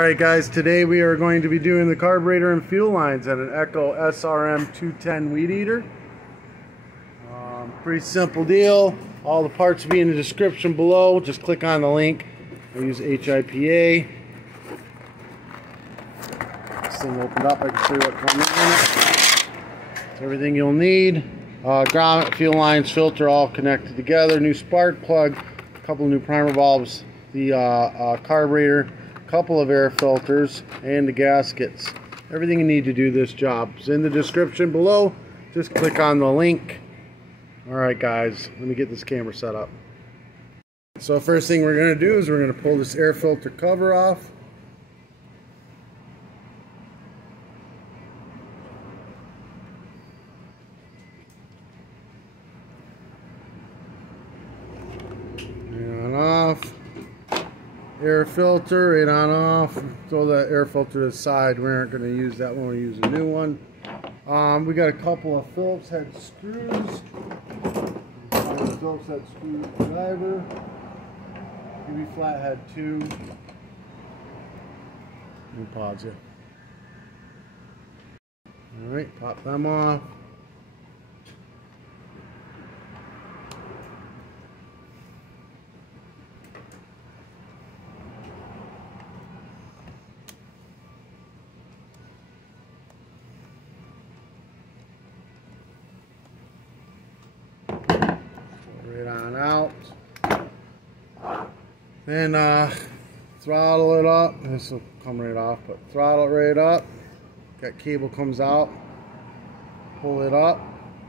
Alright guys, today we are going to be doing the carburetor and fuel lines on an Echo srm-210 weed eater. Pretty simple deal. All the parts will be in the description below. Just click on the link. I use HIPA. This thing opened up, I can show you what comes in it. Everything you'll need. Grommet, fuel lines, filter all connected together. New spark plug, a couple new primer valves, the carburetor, couple of air filters, and the gaskets. Everything you need to do this job is in the description below. Just click on the link. Alright guys, let me get this camera set up. So first thing we're going to do is we're going to pull this air filter cover off. And on off. Air filter, right on off. Throw that air filter to the side. We aren't going to use that one, we'll use a new one. We got a couple of Phillips head screws. Phillips head screwdriver. Give me flathead 2. Let me pause you. Alright, pop them off. Right on out. Then throttle it up. This will come right off, but throttle it right up. That cable comes out. Pull it up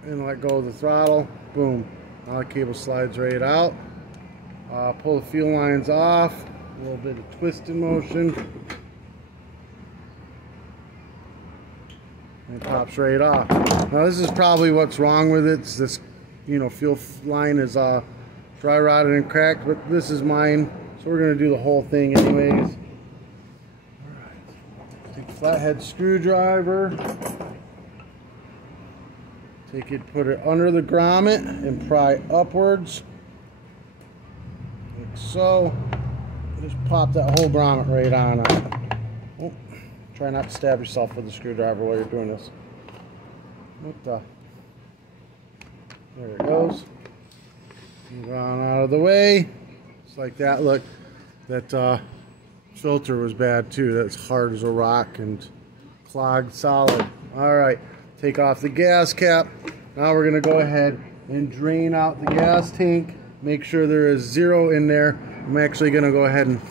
and let go of the throttle. Boom. Now the cable slides right out. Pull the fuel lines off. A little bit of twisting motion. And it pops right off. Now this is probably what's wrong with it. It's this, fuel line is dry rotted and cracked, but this is mine, so we're going to do the whole thing anyways. Alright, take a flathead screwdriver, take it, put it under the grommet and pry upwards, like so. Just pop that whole grommet right on out. Oh, try not to stab yourself with the screwdriver while you're doing this. What the? There it goes. Move on out of the way. Just like that. Look, that filter was bad too. That's hard as a rock and clogged solid. Alright, take off the gas cap. Now we're going to go ahead and drain out the gas tank. Make sure there is 0 in there. I'm actually going to go ahead and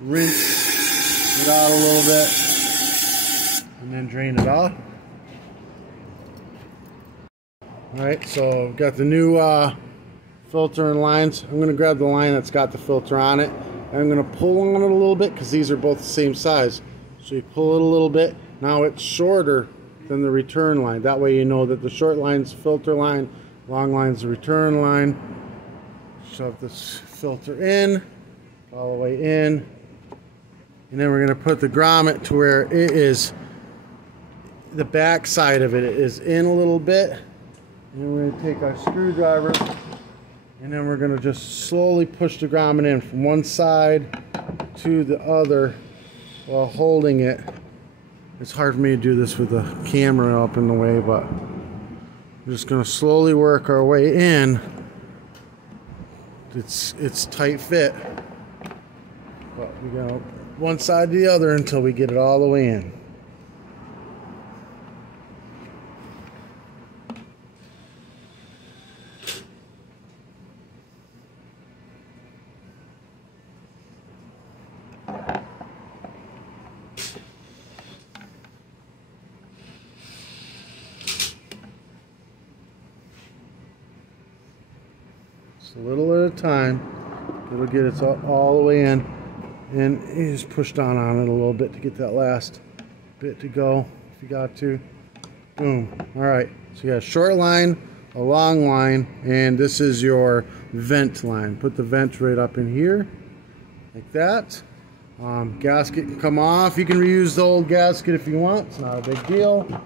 rinse it out a little bit and then drain it off. Alright, so I've got the new filter and lines. I'm going to grab the line that's got the filter on it. And I'm going to pull on it a little bit because these are both the same size. So you pull it a little bit. Now it's shorter than the return line. That way you know that the short line's the filter line, long line's the return line. Shove this filter in, all the way in. And then we're going to put the grommet to where it is, the back side of it is in a little bit. And then we're going to take our screwdriver and then we're going to just slowly push the grommet in from one side to the other while holding it. It's hard for me to do this with the camera up in the way, but we're just going to slowly work our way in. It's tight fit, but we go one side to the other until we get it all the way in. A little at a time. It'll get it all the way in, and you just push down on it a little bit to get that last bit to go if you got to. Boom. Alright, so you got a short line, a long line, and this is your vent line. Put the vent right up in here like that. Gasket can come off. You can reuse the old gasket if you want. It's not a big deal. So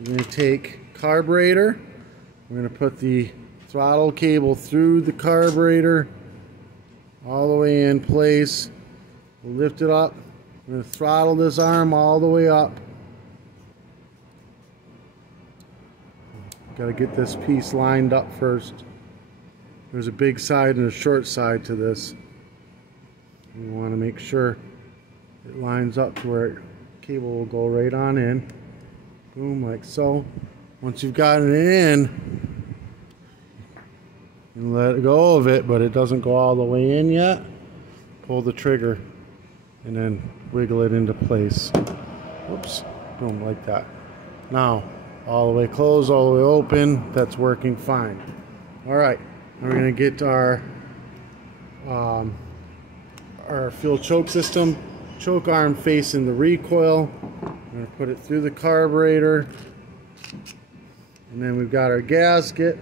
you're going to take carburetor. We're going to put the throttle cable through the carburetor all the way in place. We'll lift it up. I'm going to throttle this arm all the way up. Got to get this piece lined up first. There's a big side and a short side to this. You want to make sure it lines up to where cable will go right on in. Boom, like so. Once you've gotten it in, you let go of it, but it doesn't go all the way in yet. Pull the trigger and then wiggle it into place. Whoops, boom, like that. Now, all the way closed, all the way open, that's working fine. All right, now we're gonna get our fuel choke system. Choke arm facing the recoil. I'm gonna put it through the carburetor. And then we've got our gasket,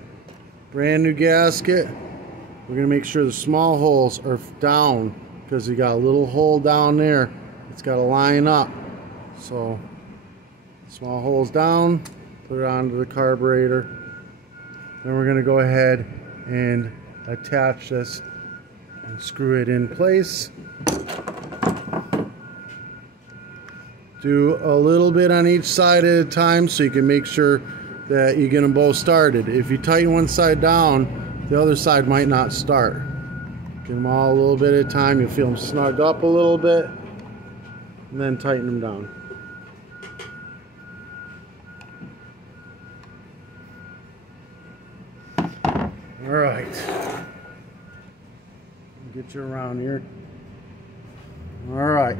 brand new gasket. We're gonna make sure the small holes are down because we got a little hole down there. It's gotta line up. So, small holes down, put it onto the carburetor. Then we're gonna go ahead and attach this and screw it in place. Do a little bit on each side at a time so you can make sure that you get them both started. If you tighten one side down, the other side might not start. Get them all a little bit at a time. You'll feel them snug up a little bit, and then tighten them down. All right. Get you around here. All right.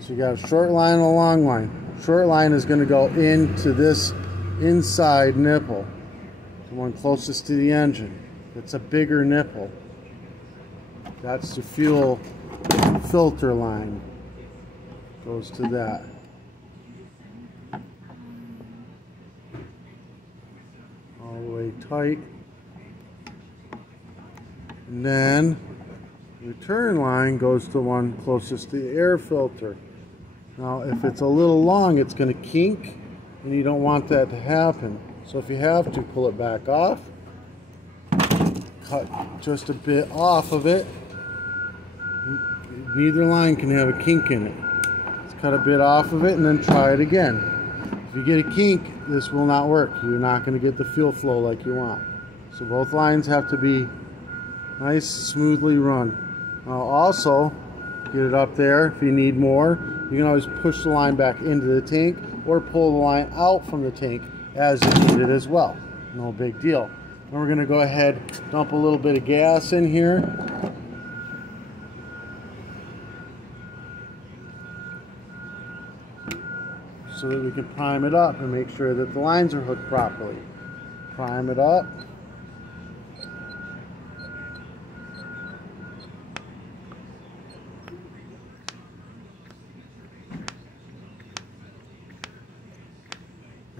So you got a short line and a long line. Short line is going to go into this inside nipple, the one closest to the engine. It's a bigger nipple. That's the fuel filter line. Goes to that. All the way tight. And then the return line goes to the one closest to the air filter. Now if it's a little long, it's going to kink, and you don't want that to happen. So if you have to, pull it back off, cut just a bit off of it. Neither line can have a kink in it. Let's cut a bit off of it and then try it again. If you get a kink, this will not work. You're not going to get the fuel flow like you want. So both lines have to be nice, smoothly run. Now also, get it up there if you need more. You can always push the line back into the tank or pull the line out from the tank as you need it as well. No big deal. And we're going to go ahead, dump a little bit of gas in here. So that we can prime it up and make sure that the lines are hooked properly. Prime it up.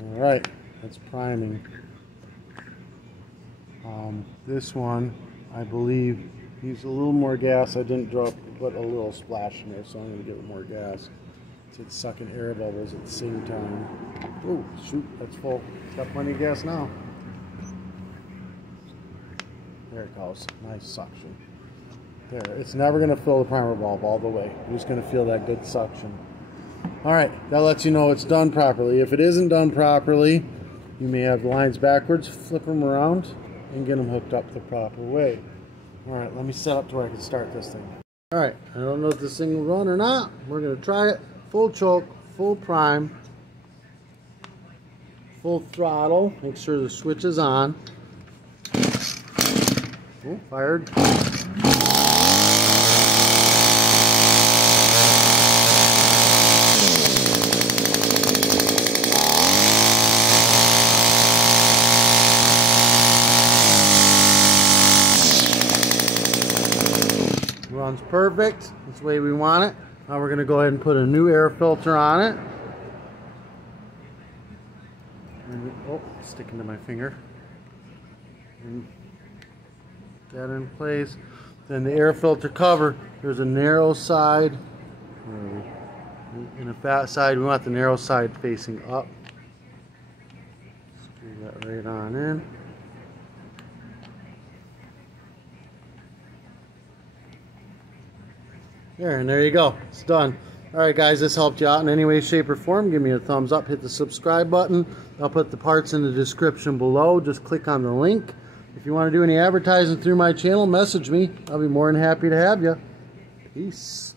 Alright, that's priming. This one, I believe, needs a little more gas. I didn't put a little splash in there, so I'm going to give it more gas. It's sucking air bubbles at the same time. Oh, shoot, that's full. It's got plenty of gas now. There it goes. Nice suction. There, it's never going to fill the primer bulb all the way. You're just going to feel that good suction. Alright, that lets you know it's done properly. If it isn't done properly, you may have the lines backwards, flip them around, and get them hooked up the proper way. Alright, let me set up to where I can start this thing. Alright, I don't know if this thing will run or not. We're going to try it. Full choke, full prime, full throttle. Make sure the switch is on. Oh, fired. Runs perfect. That's the way we want it. Now we're going to go ahead and put a new air filter on it. Oh, sticking to my finger. And that in place. Then the air filter cover, there's a narrow side and a fat side. We want the narrow side facing up. Screw that right on in. There you go. It's done. Alright guys, this helped you out in any way, shape, or form. Give me a thumbs up, hit the subscribe button. I'll put the parts in the description below. Just click on the link. If you want to do any advertising through my channel, message me. I'll be more than happy to have you. Peace.